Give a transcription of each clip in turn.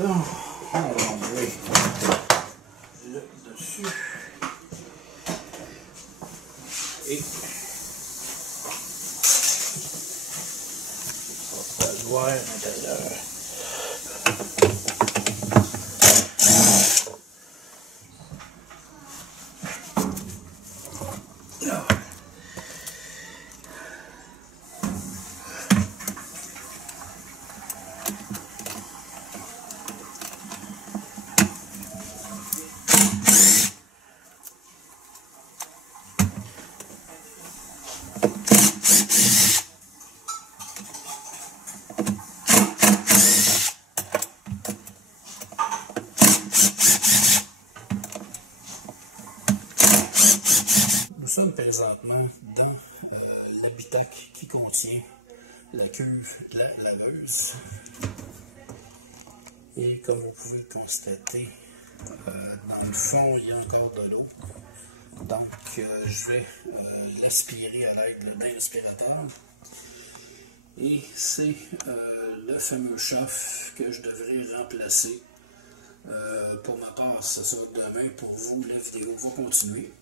Là, on va enlever le dessus. Et on va le voir à l'intérieur. Nous sommes présentement dans l'habitacle qui contient la cuve de la laveuse. Et comme vous pouvez le constater, dans le fond, il y a encore de l'eau. Donc, je vais l'aspirer à l'aide d'un aspirateur. Et c'est le fameux chauffe que je devrais remplacer. Pour ma part, c'est ça demain. Pour vous, la vidéo va continuer.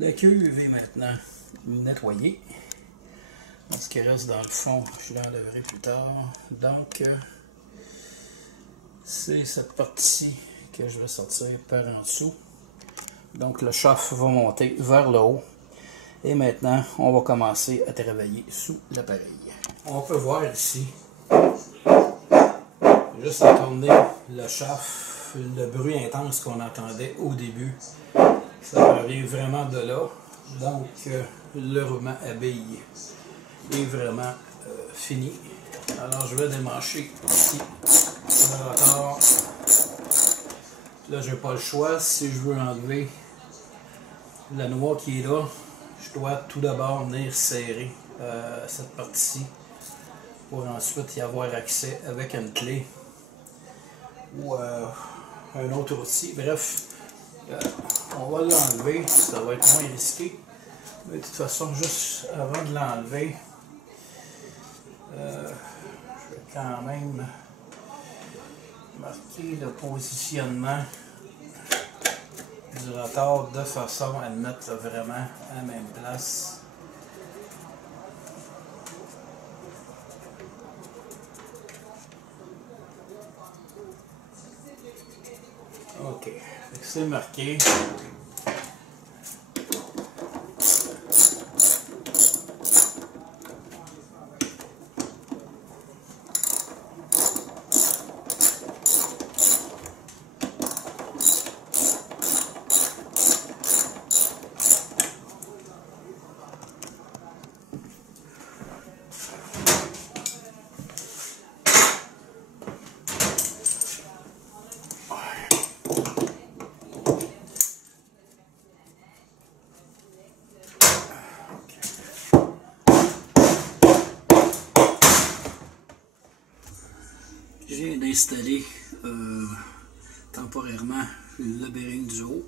La cuve est maintenant nettoyée. Ce qui reste dans le fond, je l'enlèverai plus tard. Donc, c'est cette partie que je vais sortir par en dessous. Donc, le chauffe va monter vers le haut. Et maintenant, on va commencer à travailler sous l'appareil. On peut voir ici, juste à tourner le chauffe, le bruit intense qu'on entendait au début. Ça vient vraiment de là. Donc, le roulement à billes est vraiment fini. Alors, je vais démancher ici le rotor. Là, je n'ai pas le choix. Si je veux enlever la noix qui est là, je dois tout d'abord venir serrer cette partie-ci pour ensuite y avoir accès avec une clé ou un autre outil. Bref. On va l'enlever, ça va être moins risqué. Mais de toute façon, juste avant de l'enlever, je vais quand même marquer le positionnement du rotor de façon à le mettre vraiment à la même place. Ok, c'est marqué. Je viens d'installer temporairement le bearing du haut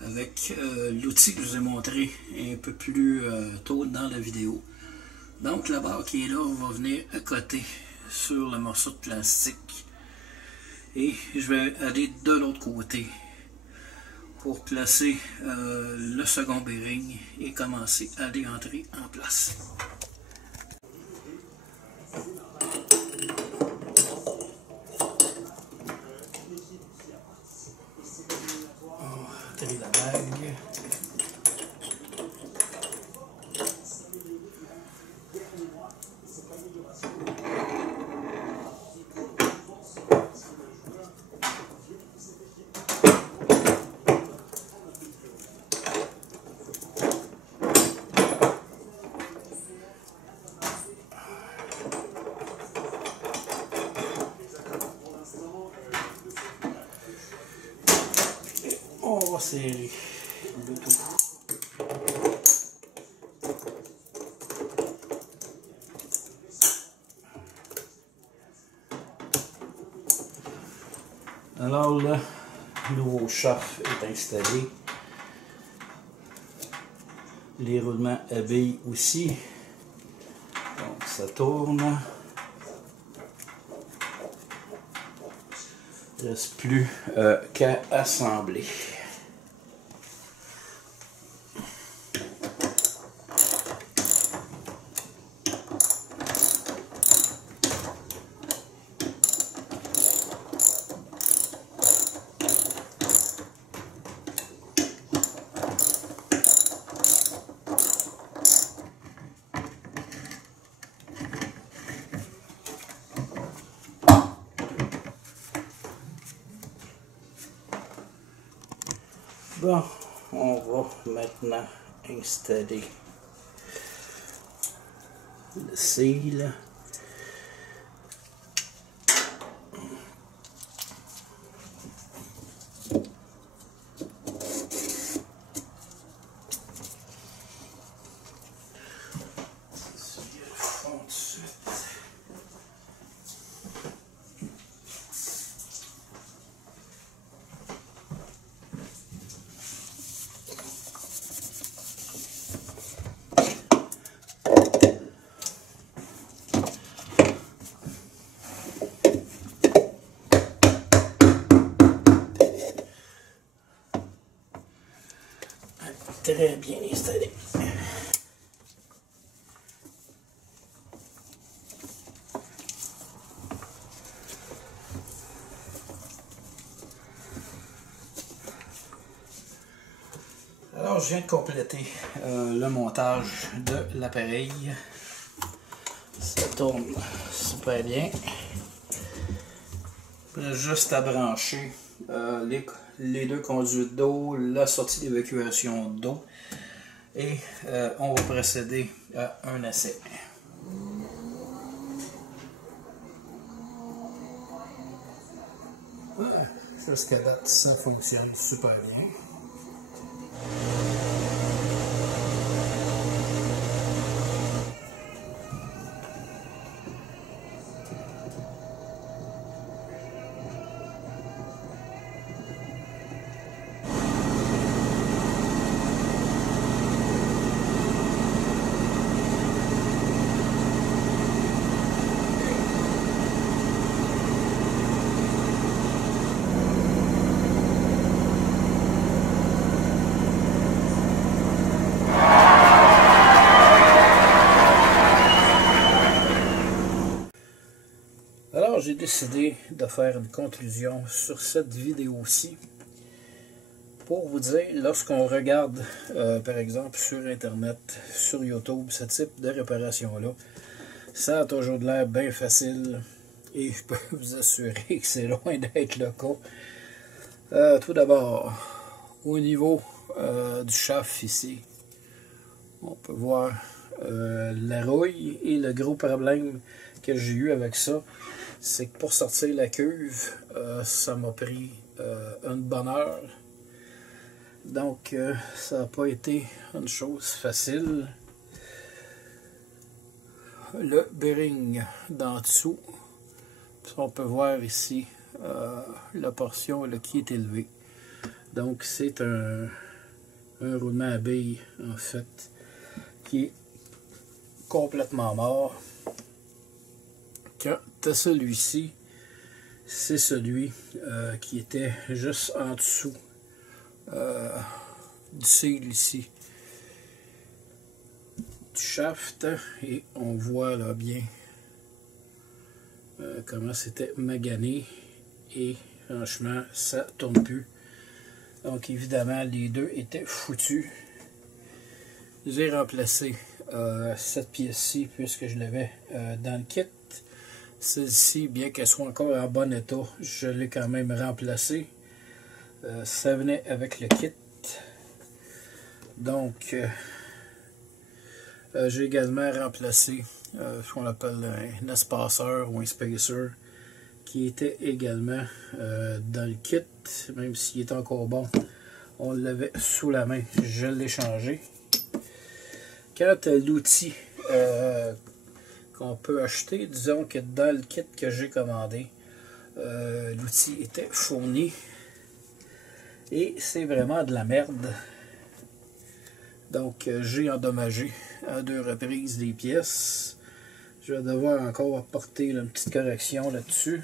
avec l'outil que je vous ai montré un peu plus tôt dans la vidéo. Donc la barre qui est là, on va venir à côté sur le morceau de plastique et je vais aller de l'autre côté pour placer le second bearing et commencer à les entrer en place. Tirer la bague. serrer le tout. Alors le nouveau chaff est installé. Les roulements à billes aussi. Donc ça tourne. Il ne reste plus qu'à assembler. Bon, on va maintenant installer le seal. Très bien installé. Alors, je viens de compléter le montage de l'appareil. Ça tourne super bien. Juste à brancher les deux conduites d'eau, la sortie d'évacuation d'eau, et on va procéder à un essai. Jusqu'à date, ça fonctionne super bien. Alors, j'ai décidé de faire une conclusion sur cette vidéo-ci pour vous dire, lorsqu'on regarde, par exemple, sur Internet, sur YouTube, ce type de réparation-là, ça a toujours de l'air bien facile et je peux vous assurer que c'est loin d'être le cas. Tout d'abord, au niveau du chaff ici, on peut voir la rouille, et le gros problème que j'ai eu avec ça, c'est que pour sortir la cuve, ça m'a pris une bonne heure. Donc, ça n'a pas été une chose facile. Le bearing d'en dessous, on peut voir ici la portion là, qui est élevée. Donc, c'est un roulement à billes, en fait, qui est complètement mort. Quant à celui-ci, c'est celui qui était juste en dessous du seal ici, du shaft, et on voit là bien comment c'était magané, et franchement ça tourne plus. Donc évidemment les deux étaient foutus. J'ai remplacé cette pièce-ci puisque je l'avais dans le kit. Celle-ci, bien qu'elle soit encore en bon état, je l'ai quand même remplacée. Ça venait avec le kit. Donc, j'ai également remplacé ce qu'on appelle un espaceur ou un spacer, qui était également dans le kit, même s'il est encore bon. On l'avait sous la main, je l'ai changé. Quant à l'outil qu'on peut acheter, disons que dans le kit que j'ai commandé, l'outil était fourni et c'est vraiment de la merde. Donc j'ai endommagé à 2 reprises les pièces. Je vais devoir encore apporter une petite correction là-dessus.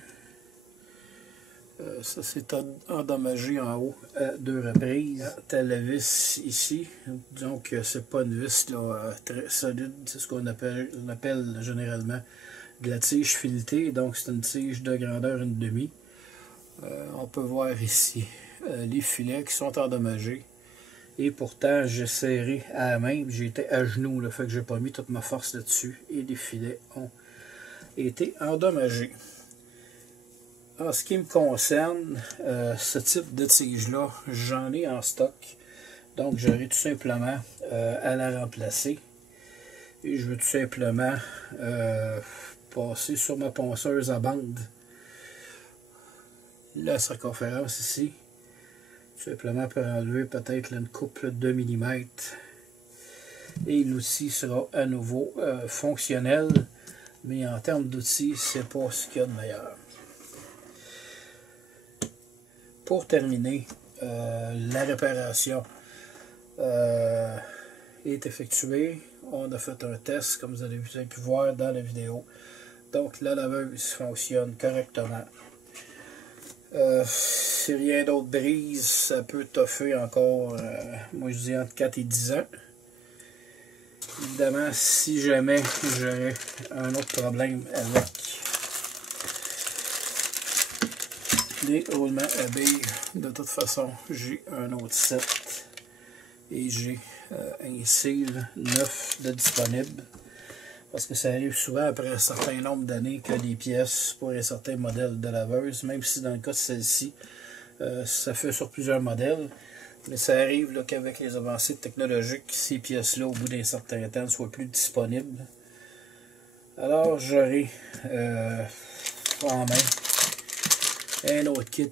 Ça s'est endommagé en haut à 2 reprises. T'as la vis ici. Disons que c'est pas une vis là, très solide. C'est ce qu'on appelle généralement de la tige filetée. Donc c'est une tige de grandeur 1,5. On peut voir ici les filets qui sont endommagés. Et pourtant j'ai serré à la main. J'étais à genoux. Le fait que j'ai pas mis toute ma force là-dessus. Et les filets ont été endommagés. En ce qui me concerne, ce type de tige-là, j'en ai en stock. Donc, j'aurai tout simplement à la remplacer. Et je veux tout simplement passer sur ma ponceuse à bande. La circonférence ici. Tout simplement pour enlever peut-être une couple de millimètres. Et l'outil sera à nouveau fonctionnel. Mais en termes d'outils, c'est pas ce qu'il y a de meilleur. Pour terminer, la réparation est effectuée. On a fait un test, comme vous avez pu voir dans la vidéo. Donc, la laveuse fonctionne correctement. Si rien d'autre brise, ça peut toffer encore, moi je dis entre 4 et 10 ans. Évidemment, si jamais j'aurais un autre problème avec les roulements à billes, de toute façon, j'ai un autre set et j'ai un seal neuf de disponible. Parce que ça arrive souvent après un certain nombre d'années que les pièces pour un certain modèle de laveuse, même si dans le cas de celle-ci, ça fait sur plusieurs modèles, mais ça arrive qu'avec les avancées technologiques, ces pièces-là, au bout d'un certain temps, ne soient plus disponibles. Alors, j'aurai en main un autre kit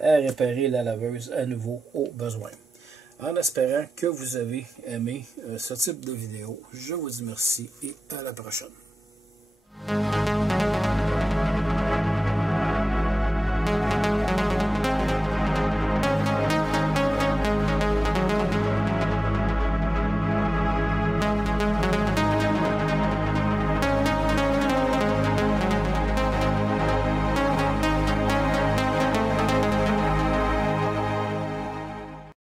à réparer la laveuse à nouveau au besoin. En espérant que vous avez aimé ce type de vidéo, je vous dis merci et à la prochaine.